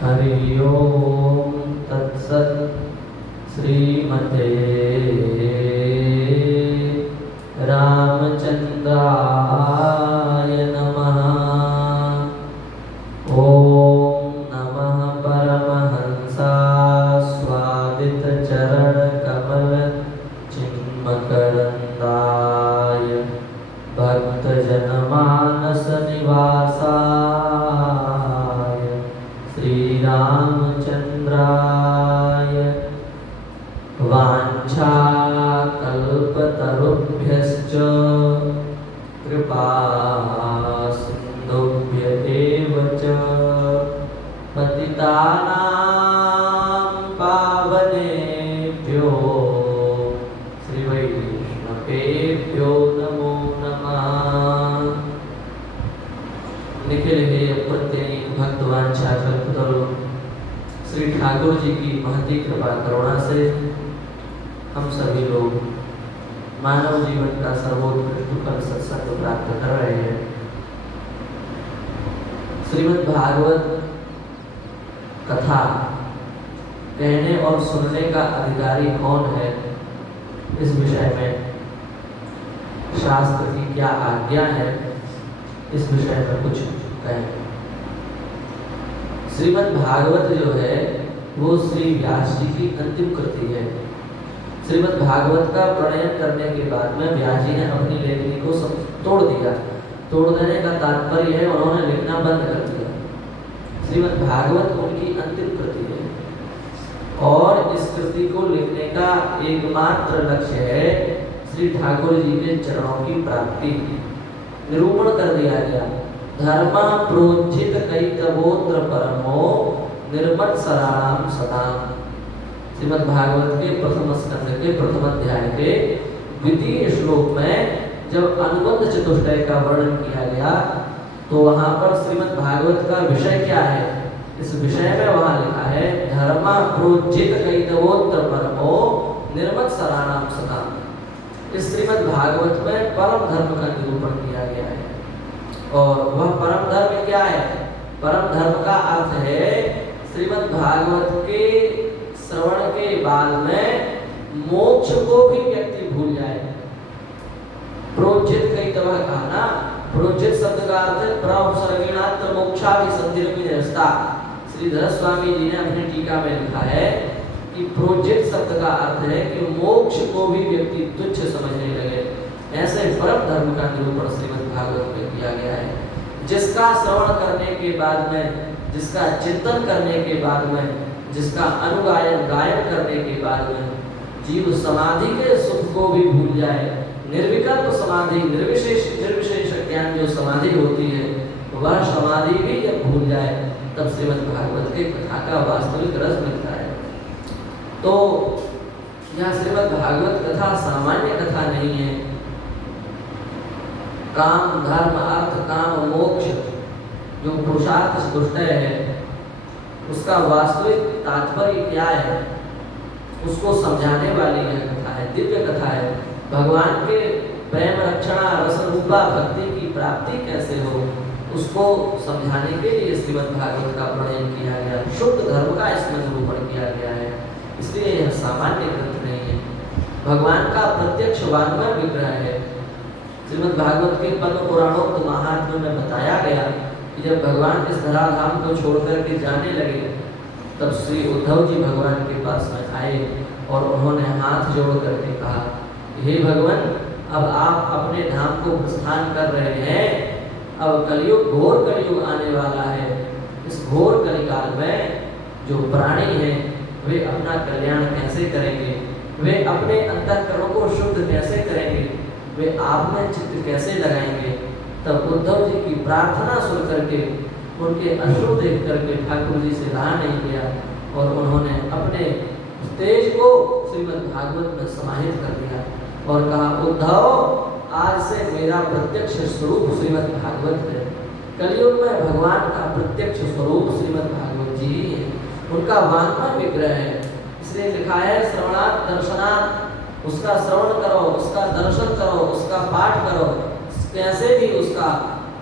हरि ओम तत्सत्। श्रीमते रामचंद्राय नमः। ओम नमः परमहंसास्वादित चरण कमल चिन्मकरन्दाय भक्त जनमानस निवासाय श्री रामचंद्राय वाञ्छाकल्पतरुभ्यश्च कृपा सिन्धुभ्य एव च पतितानां पावनेभ्यो श्री वैष्णवेभ्यो नमो नमः। निखिल हे प्रत्यय भक्तवांछा कल्पतरु श्री ठाकुर जी की महती कृपा करुणा से हम सभी लोग मानव जीवन का सर्वोत्कृष्ट फल सत्संग प्राप्त कर रहे हैं। श्रीमद् भागवत कथा कहने और सुनने का अधिकारी कौन है, इस विषय में शास्त्र की क्या आज्ञा है, इस विषय में कुछ कहें। श्रीमद् भागवत जो है वो श्री व्यास जी की अंतिम कृति है। श्रीमद् भागवत का प्रणयन करने के बाद में व्यास जी ने अपनी लेखनी को सब तोड़ दिया। तोड़ देने का तात्पर्य है उन्होंने लिखना बंद कर दिया। श्रीमद् भागवत उनकी अंतिम कृति है और इस कृति को लिखने का एकमात्र लक्ष्य है श्री ठाकुर जी के चरणों की प्राप्ति। निरूपण कर दिया गया। धर्म प्रोज्झित कैतवोत्र परमो निर्मत्सराणाम सदाम। श्रीमद् भागवत के प्रथम स्कंद के प्रथम अध्याय के द्वितीय श्लोक में जब अनुबंध चतुष्टय का वर्णन किया गया तो वहां पर श्रीमद् भागवत का विषय क्या है, इस विषय में वहां लिखा है धर्म प्रोज्झित कैतवोत्र परमो निर्मत्सराणाम सदाम। इस श्रीमद् भागवत में परम धर्म का निरूपण किया गया है। और वह परम धर्म क्या है? परम धर्म का अर्थ है श्रीमद् भागवत के श्रवण के बाद में मोक्ष को भी व्यक्ति भूल जाए। प्रोज्झित कैतव कहा ना, प्रोज्झित शब्द का अर्थ है प्रउपसर्गीणात् मोक्षाभिसंधिर्विनिरस्ता। श्रीधर स्वामी जी ने अपनी टीका में लिखा है कि प्रोज्झित शब्द का अर्थ है कि मोक्ष को भी व्यक्ति तुच्छ समझने लगे। ऐसे परम धर्म का निरूपण श्रीमद् भागवत में किया गया है, जिसका श्रवण करने के बाद में, जिसका चिंतन करने के बाद में, जिसका अनुगायन गायन करने के बाद में जीव समाधि के सुख को भी भूल जाए। निर्विकल्प समाधि, निर्विशेष ज्ञान जो समाधि होती है वह समाधि भी जब भूल जाए तब श्रीमद् भागवत के कथा का वास्तविक रस मिलता है। तो यह श्रीमद् भागवत कथा सामान्य कथा नहीं है। काम धर्म अर्थ काम मोक्ष जो पुरुषार्थ चतुष्टय है उसका वास्तविक तात्पर्य क्या है उसको समझाने वाली यह कथा है, दिव्य कथा है। भगवान के प्रेम रक्षणा रस रूपा भक्ति की प्राप्ति कैसे हो उसको समझाने के लिए श्रीमद् भागवत का प्रणयन किया गया। शुद्ध धर्म का इसमें निरूपण किया गया है, इसलिए यह सामान्य ग्रंथ नहीं है। भगवान का प्रत्यक्ष वाङ्मय विग्रह है। श्रीमद् भागवत के पद्म पुराणों महात्म्य में बताया गया कि जब भगवान इस धराधाम को छोड़कर के जाने लगे तब श्री उद्धव जी भगवान के पास में आए और उन्होंने हाथ जोड़ करके कहा, हे भगवान, अब आप अपने धाम को प्रस्थान कर रहे हैं, अब कलयुग घोर कलयुग आने वाला है। इस घोर कलिकाल में जो प्राणी हैं वे अपना कल्याण कैसे करेंगे, वे अपने अंतःकरण को शुद्ध कैसे करेंगे, वे आप में चित्त कैसे लगाएंगे। तब उद्धव जी की प्रार्थना सुन करके, उनके अश्रु देख करके ठाकुर जी से रहा नहीं गया और उन्होंने अपने तेज को श्रीमद् भागवत में समाहित कर दिया और कहा, उद्धव, आज से मेरा प्रत्यक्ष स्वरूप श्रीमद् भागवत है। कलयुग में भगवान का प्रत्यक्ष स्वरूप श्रीमद् भागवत जी है, उनका वाङ्मय विग्रह है। इसलिए लिखा है श्रवणात् दर्शनात्, उसका श्रवण करो, उसका दर्शन करो, उसका पाठ करो, कैसे भी उसका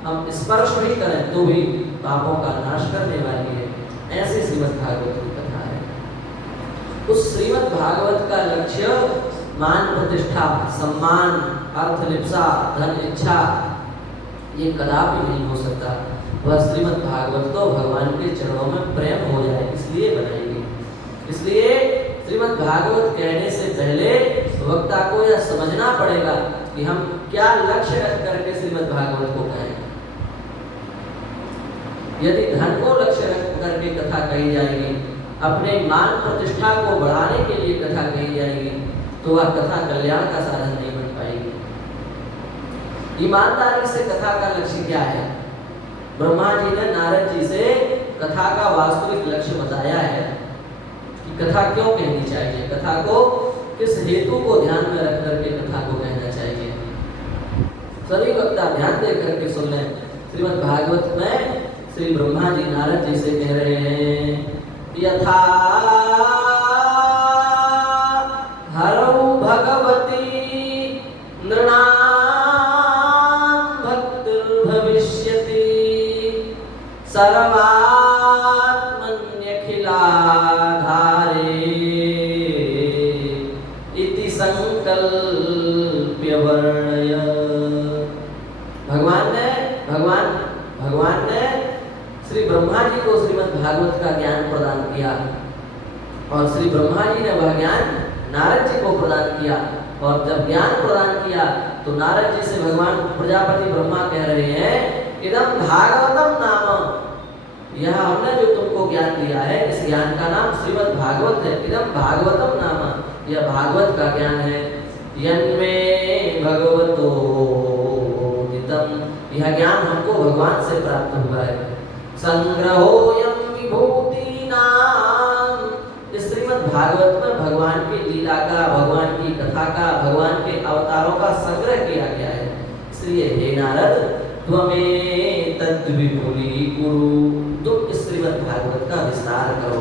हम स्पर्श भी करें तो भी पापों का नाश करने वाली है। ऐसी श्रीमद् भागवत की कथा है। उस श्रीमद् भागवत का लक्ष्य मान प्रतिष्ठा, सम्मान, अर्थलिप्सा, धन इच्छा ये कदापि नहीं हो सकता। वह श्रीमद् भागवत तो भगवान के चरणों में प्रेम हो जाए इसलिए बनाएगी। इसलिए श्रीमद् भागवत कहने से पहले वक्ता को यह समझना पड़ेगा कि हम क्या लक्ष्य रख करके श्रीमद् भागवत को कहें। यदि धन को लक्ष्य रख करके कथा कही जाएगी, अपने मान प्रतिष्ठा को बढ़ाने के लिए कथा कही जाएगी, तो वह कथा कल्याण का साधन नहीं बन पाएगी। ईमानदारी से कथा का लक्ष्य क्या है? ब्रह्मा जी ने नारद जी से कथा का वास्तविक लक्ष्य बताया है कि कथा क्यों कहनी चाहिए, कथा को किस हेतु को ध्यान में रख करके कथा को कहना चाहिए। सभी वक्ता ध्यान दे करके सुन लें। श्रीमद् भागवत में श्री ब्रह्मा जी नारद जी से कह रहे हैं, यथा हरौ भगवती नृणां भक्तिर्भविष्यति सर्वात्मन्यखिलाधारे इति संकल्प्य वर्णय। भगवान ने श्री ब्रह्मा जी को श्रीमद् भागवत का ज्ञान प्रदान किया और श्री ब्रह्मा जी ने वह ज्ञान नारद जी को प्रदान किया। और जब ज्ञान प्रदान किया तो नारद जी से भगवान प्रजापति ब्रह्मा कह रहे हैं, इदं भागवतम नाम, यह हमने जो तुमको ज्ञान दिया है इस ज्ञान का नाम श्रीमद् भागवत है। इदं भागवतम नाम, यह भागवत का ज्ञान है। यन्मे भगवतो दितम, यह ज्ञान हमको भगवान से प्राप्त हुआ है। संग्रहोयम विभूति नाम, इस श्रीमद् भागवत में भगवान की लीला का, भगवान की कथा का, भगवान के अवतारों का संग्रह किया गया है। इसलिए हे नारद, त्वमेतद् विपुलीकुरु, तुम इस श्रीमद् भागवत का विस्तार करो।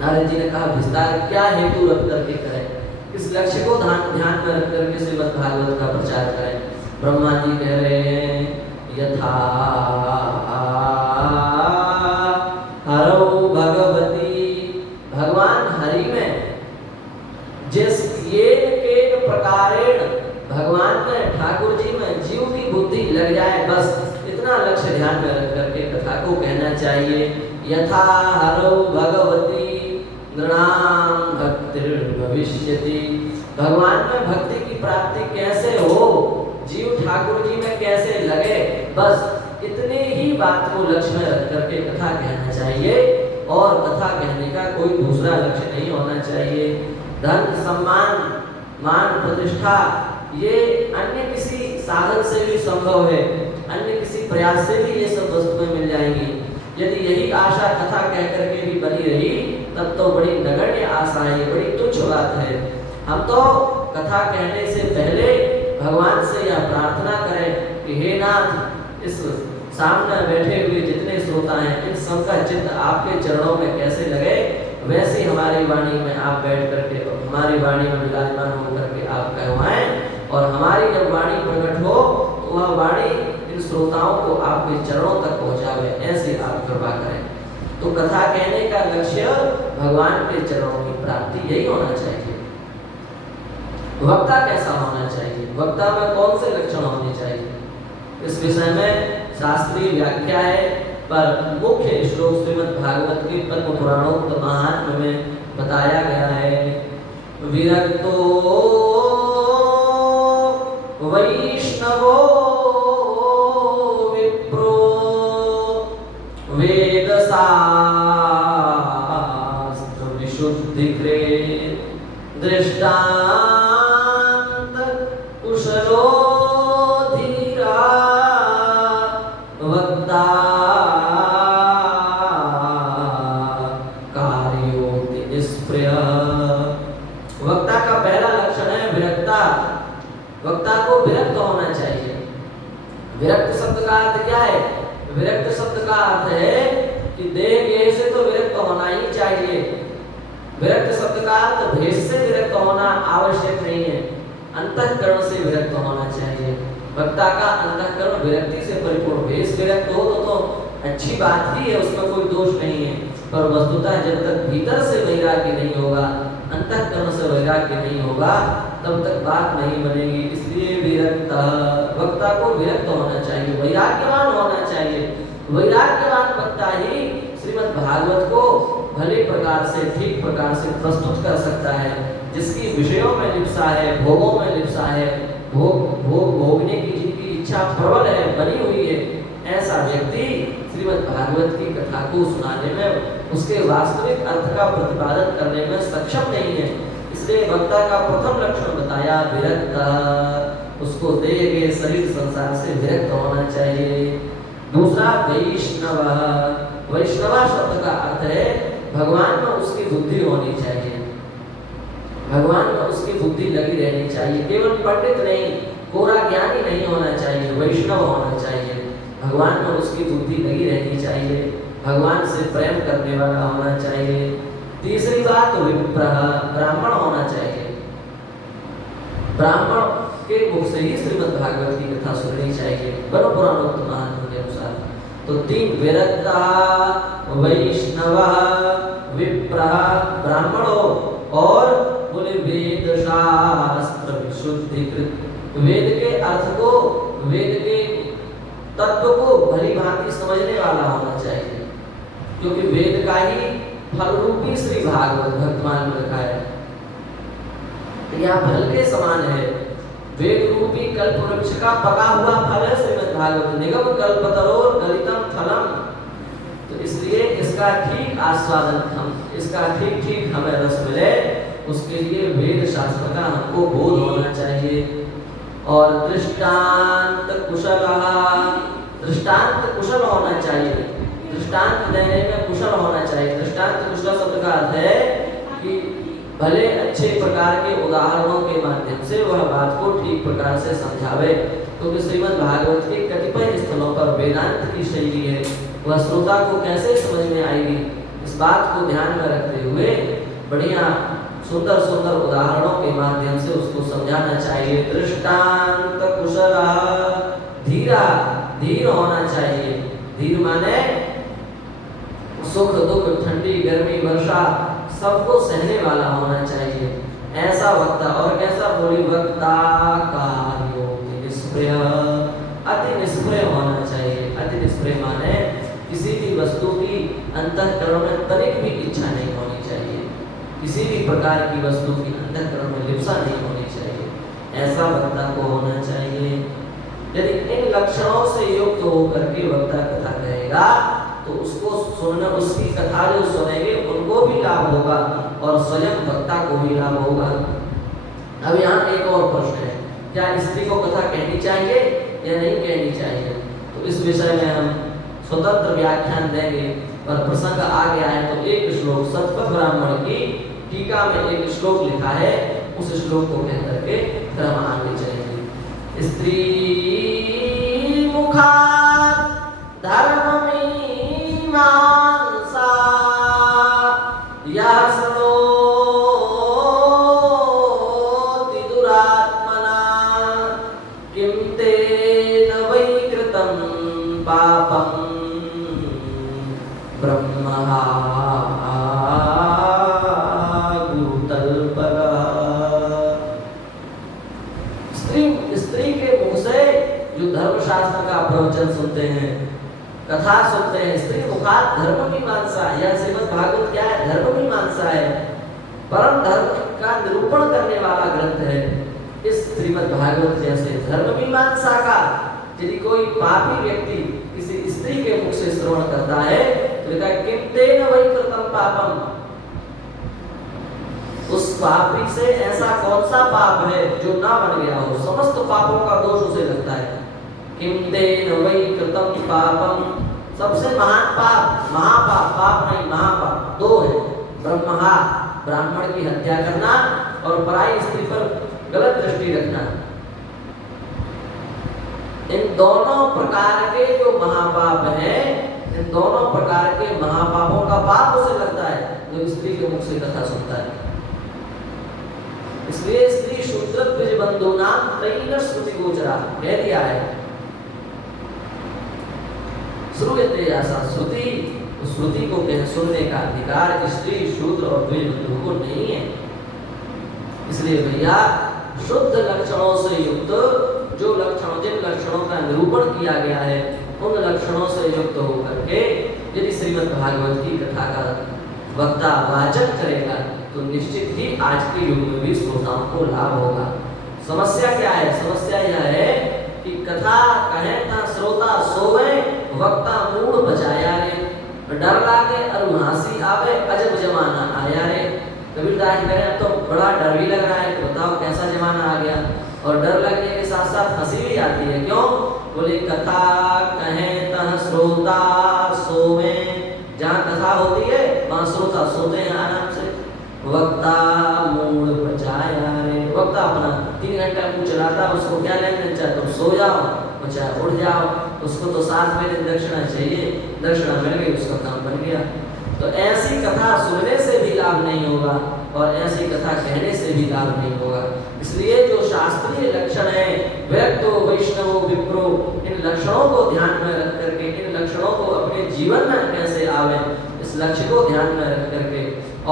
नारद जी ने कहा, विस्तार क्या हेतु रख करके करें, इस लक्ष्य को ध्यान में रख करके श्रीमद् भागवत का प्रचार करें। ब्रह्मा जी कह रहे हैं, यथा हरौ भगवती, भगवान हरि में जिस ये प्रकारेण भगवान में, ठाकुर जी में जीव की बुद्धि लग जाए, बस इतना लक्ष्य ध्यान में रख करके कथा को कहना चाहिए। यथा हरौ भगवती नृणां भक्तिर्भविष्यति, भगवान में भक्ति की प्राप्ति कैसे हो, जीव ठाकुर जी में कैसे लगे, बस इतने ही बात को लक्ष्य में रख करके कथा कहना चाहिए और कथा कहने का कोई दूसरा लक्ष्य नहीं होना चाहिए। धन, सम्मान, मान, प्रतिष्ठा ये अन्य किसी साधन से भी संभव है, अन्य किसी प्रयास से भी ये सब वस्तुएं मिल जाएंगी। यदि यही आशा कथा कह करके भी बनी रही तब तो बड़ी नगण्य आशा है, बड़ी तुच्छ बात है। हम तो कथा कहने से पहले भगवान से यह प्रार्थना करें कि हे नाथ, इस सामने बैठे हुए जितने श्रोता हैं इन सबका चित्त आपके चरणों में कैसे लगे, वैसे हमारी वाणी में आप बैठ करके, हमारी वाणी में विराजमान होकर के आप कहवाएं और हमारी जब वाणी प्रकट हो तो वह वाणी इन श्रोताओं को आपके चरणों तक पहुंचावे, ऐसे आप कृपा करें। तो कथा कहने का लक्ष्य भगवान के चरणों की प्राप्ति यही होना चाहिए। वक्ता कैसा होना चाहिए, वक्ता में कौन से लक्षण होने चाहिए, इस विषय में शास्त्रीय व्याख्या है, पर मुख्य श्लोक श्रीमद् भागवत के पद्म पुराणोक्त महात्म्य में बताया गया है। विरक्तो वैष्णवो विप्रो वेद शास्त्र विशुद्धिकृत दृष्टांत कुशलो धीरा वक्ता कार्योति निष्प्रय। वक्ता का पहला लक्षण है विरक्ता। वक्ता को विरक्त होना चाहिए। विरक्त शब्द का अर्थ क्या है? विरक्त शब्द का अर्थ है कि देह गेह से तो विरक्त होना ही चाहिए। विरक्त शब्द का अर्थ भेष से विरक्त होना आवश्यक नहीं है, अंतःकरण से विरक्त होना चाहिए। वक्ता का अंतःकरण विरक्ति से परिपूर्ण, भेष विरक्त हो तो अच्छी बात ही है, उसमें कोई दोष नहीं है। पर वस्तुतः जब तक भीतर से वैराग्य नहीं होगा, अंतःकरण से वैराग्य नहीं होगा, तब तक बात नहीं बनेगी। इसलिए विरक्त वक्ता को विरक्त होना चाहिए, वैराग्यवान होना चाहिए। वैराग्यवान वक्ता ही श्रीमद् भागवत को भले प्रकार से, ठीक प्रकार से प्रस्तुत कर सकता है। जिसकी विषयों में लिप्सा है, भोगों में लिप्सा है, भोगने की जिनकी इच्छा प्रबल है, बनी हुई है, ऐसा व्यक्ति श्रीमद् भागवत की कथा को सुनाने में, उसके वास्तविक अर्थ का प्रतिपादन करने में सक्षम नहीं है। इसलिए वक्ता का प्रथम लक्षण बताया विरक्त, उसको दिए गए शरीर संसार से विरक्त होना चाहिए। दूसरा वैष्णव, वैष्णव शब्द का अर्थ है भगवान में उसकी बुद्धि होनी चाहिए, भगवान में उसकी बुद्धि लगी रहनी चाहिए। केवल पंडित नहीं, कोरा ज्ञानी नहीं होना चाहिए, वैष्णव होना चाहिए। भगवान में उसकी बुद्धि लगी रहनी चाहिए, भगवान से प्रेम करने वाला होना चाहिए। तीसरी बात विप्रह, ब्राह्मण होना चाहिए। ब्राह्मण के मुख से ही श्रीमद् भागवत की कथा सुननी चाहिए, बनो पुराणोक्त महात्मा के अनुसार। तो तीन, विरक्ता, वैष्णव, विप्रह, ब्राह्मणों, और बोले वेद शास्त्र विशुद्धिकृत, वेद के अर्थ को, वेद के तत्व को भली भांति समझने वाला होना चाहिए, क्योंकि वेद का ही फल रूपी श्री भागवत भक्तमान में लिखा है। यह फल के समान है, वेद रूपी कल्प वृक्ष का पका हुआ फल है श्रीमद् भागवत, निगम कल्पतरोर गलितम फलम। तो इसलिए इसका ठीक आस्वादन हम, इसका ठीक ठीक हमें रस मिले, उसके लिए वेद शास्त्र का हमको बोध होना चाहिए। और दृष्टांत कुशल, दृष्टांत कुशल होना चाहिए, दृष्टांत देने में कुशल होना चाहिए। दृष्टांत कुशल शब्द का अर्थ है कि भले अच्छे प्रकार के उदाहरणों के माध्यम से वह बात को ठीक प्रकार से समझावे, क्योंकि श्रीमद् भागवत के कतिपय स्थलों पर वेदांत की शैली है, वह श्रोता को कैसे समझ में आएगी, इस बात को ध्यान में रखते हुए बढ़िया सुंदर सुंदर उदाहरणों के माध्यम से उसको समझाना चाहिए। दृष्टांत कुशल, धीरा, धीर होना चाहिए। धीर माने सुख दुख, ठंडी गर्मी, वर्षा सबको सहने वाला होना चाहिए, ऐसा वक्ता। और कैसा बोली, वक्ता कार्यो निष्प्रिय, अति निष्प्रिय होना चाहिए। अति निष्प्रिय माने किसी भी वस्तु की अंतःकरण में तनिक भी इच्छा नहीं होनी चाहिए, किसी भी प्रकार की वस्तु की अंतःकरण में लिप्सा नहीं होनी चाहिए, ऐसा वक्ता को होना चाहिए। यदि इन लक्षणों से युक्त होकर के वक्ता कथा कहेगा तो उसको सुनना, उसकी कथा जो सुनेंगे उनको भी लाभ होगा और स्वयं वक्ता को भी लाभ होगा। अब यहाँ एक और प्रश्न है, क्या स्त्री को कथा कहनी चाहिए या नहीं कहनी चाहिए? तो इस विषय में हम स्वतंत्र व्याख्यान देंगे, पर प्रसंग आ गया है तो एक श्लोक सतपथ ब्राह्मण की टीका में एक श्लोक लिखा है, उस श्लोक को कह करके फिर हम आगे चलेंगे। स्त्री मुखा धर्म मीमांसा यः शृणोति दुरात्मना किं तेन वै कृतं पापं ब्रह्मः स्त्री के मुख से जो धर्मशास्त्र का प्रवचन सुनते हैं, कथा सुनते हैं, स्त्री मुखात धर्म मीमांसा, यह श्रीमद् भागवत क्या है? धर्म मीमांसा है, परम धर्म का निरूपण करने वाला ग्रंथ है। इस श्रीमद् भागवत जैसे धर्म मीमांसा का यदि कोई पापी व्यक्ति किसी स्त्री के मुख से श्रवण करता है तो लिखा है किं तेन वै कृतं पापम, उस पापी से ऐसा कौन सा पाप है जो ना बन गया हो, समस्त पापों का दोष उसे लगता है। किं तेन वै कृतं पापम, सबसे महान पाप, महापाप, पाप नहीं महापाप दो है। ब्रह्महा, ब्राह्मण की हत्या करना और पराई स्त्री पर गलत दृष्टि रखना, इन दोनों प्रकार के जो महापाप हैं, इन दोनों प्रकार के महापापों का पाप उसे लगता है जो स्त्री के मुख से कथा सुनता है। इसलिए स्त्री शूद्र द्विज बंधु नाम त्रैण श्रुति गोचरा कह दिया है। श्रूयते ऐसा श्रुति, तो श्रुति को सुनने का अधिकार स्त्री, शूद्र और द्विज को नहीं है। इसलिए भैया शुद्ध लक्षणों से युक्त जो लक्षण, जिन लक्षणों का निरूपण किया गया है, उन लक्षणों से युक्त होकर के यदि श्रीमद् भागवत की कथा का वक्ता वाचन करेगा तो निश्चित ही आज के युग में भी श्रोताओं को लाभ होगा। समस्या क्या है? समस्या यह है कि कथा कहे ता श्रोता सोवे, वक्ता मूड बचाया रे, डर लागे और हंसी आवे, अजब जमाना आया रे। कबीरदास कह रहे हैं तो बड़ा डर भी लग रहा है, तो बताओ कैसा जमाना आ गया। और डर लगने के साथ साथ हंसी भी आती है। क्यों? बोले कथा कहे ता श्रोता सोवे, जहाँ कथा होती है वहाँ श्रोता सोते हैं आराम से। वक्ता मूड बचाया रे, वक्ता अपना 3 घंटा मुंह चलाता, उसको क्या लेना, चाहे तुम सो जाओ और चाहे उठ जाओ, उसको तो 7 महीने दक्षिणा चाहिए, दक्षिणा मिल गई, उसका काम बन गया। तो ऐसी कथा सुनने से भी लाभ नहीं होगा और ऐसी कथा कहने से भी लाभ नहीं होगा। इसलिए जो शास्त्रीय लक्षण है, व्यक्तो वैष्णवो विप्रो, इन लक्षणों को ध्यान में रख करके, इन लक्षणों को अपने जीवन में कैसे आवे, इस लक्ष्य को ध्यान में रख करके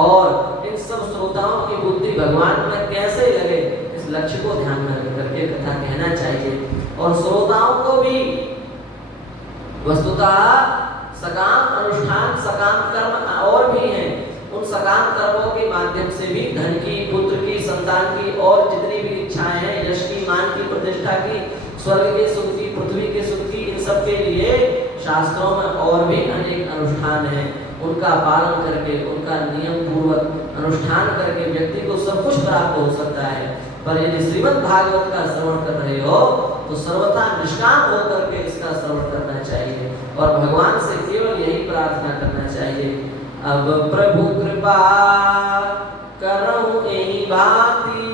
और इन सब श्रोताओं की बुद्धि भगवान में कैसे लगे, इस लक्ष्य को ध्यान में रख करके कथा कहना चाहिए। और श्रोताओं को भी वस्तुतः सकाम अनुष्ठान, सकाम कर्म और भी हैं, उन सकाम कर्मों के माध्यम से भी धन की, पुत्र की, संतान की और जितनी भी इच्छाएं हैं, यश की, मान की, प्रतिष्ठा की, स्वर्ग के सुख की, पृथ्वी के सुख की, इन सब के लिए शास्त्रों में और भी अनेक अनुष्ठान हैं। उनका पालन करके, उनका नियम पूर्वक अनुष्ठान करके व्यक्ति को सब कुछ प्राप्त हो सकता है। पर यदि श्रीमद् भागवत का श्रवण कर रहे हो तो सर्वथा निष्काम होकर के इसका श्रवण करना चाहिए और भगवान से केवल यही प्रार्थना करना चाहिए, अब प्रभु कृपा करो एहि भांति,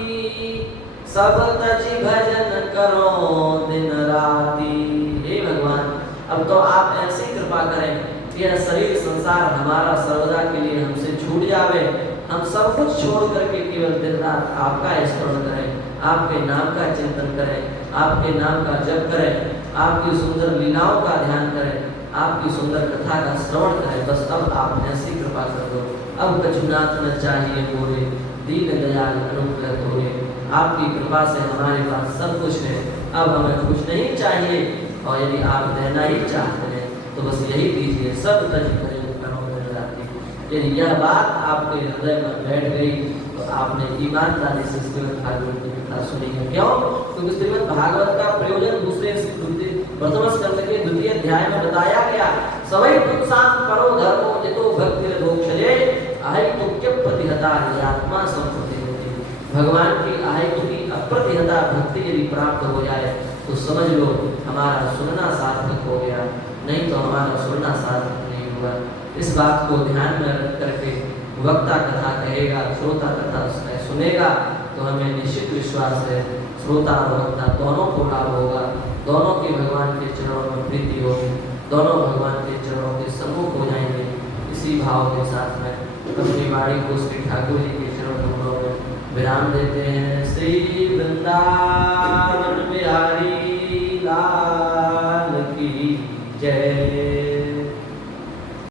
सब तजी भजन करो दिन राति। हे भगवान, अब तो आप ऐसी कृपा करें कि यह शरीर संसार हमारा सर्वदा के लिए हमसे छूट जावे, हम सब कुछ छोड़ करके केवल दिन रात आपका स्मरण करें, आपके नाम का चिंतन करें, आपके नाम का जप करें, आपकी सुंदर लीलाओं का ध्यान करें, आपकी सुंदर कथा का श्रवण करें। बस अब आप ऐसी कृपा कर दो। अब कछुनाथ न चाहिए मोरे, दीन दयाल अनुग्रह तोरे। आपकी कृपा से हमारे पास सब कुछ है, अब हमें कुछ नहीं चाहिए। और यदि आप देना ही चाहते हैं तो बस यही दीजिए, सब तज करें करो दिन राति। यदि यह बात आपके हृदय में बैठ गई तो आपने ईमानदारी से श्रीमद् भागवत की कथा सुनी है। क्यों? क्योंकि श्रीमद् भागवत का प्रयोजन दूसरे प्रथम स्कंद के 2वें अध्याय में बताया गया। सवै पुंसां परो धर्मो यतो भक्तिरधोक्षजे, अहेतुक्य प्रतिहता आत्मा संप्रति होती। भगवान की अहेतु की अप्रतिहता भक्ति यदि प्राप्त हो जाए तो समझ लो हमारा सुनना सार्थक हो गया, नहीं तो हमारा सुनना सार्थक नहीं हुआ। इस बात को ध्यान में रख करके वक्ता कथा कहेगा, श्रोता कथा सुनेगा तो हमें निश्चित विश्वास है श्रोता और वक्ता दोनों को लाभ होगा, दोनों की भगवान के चरणों में प्रीति होगी, दोनों भगवान के चरणों के सम्मुख हो जाएंगे। इसी भाव के साथ में अपनी वाणी को श्री ठाकुर जी के चरण कमलों में विराम देते हैं। श्री वृंदावन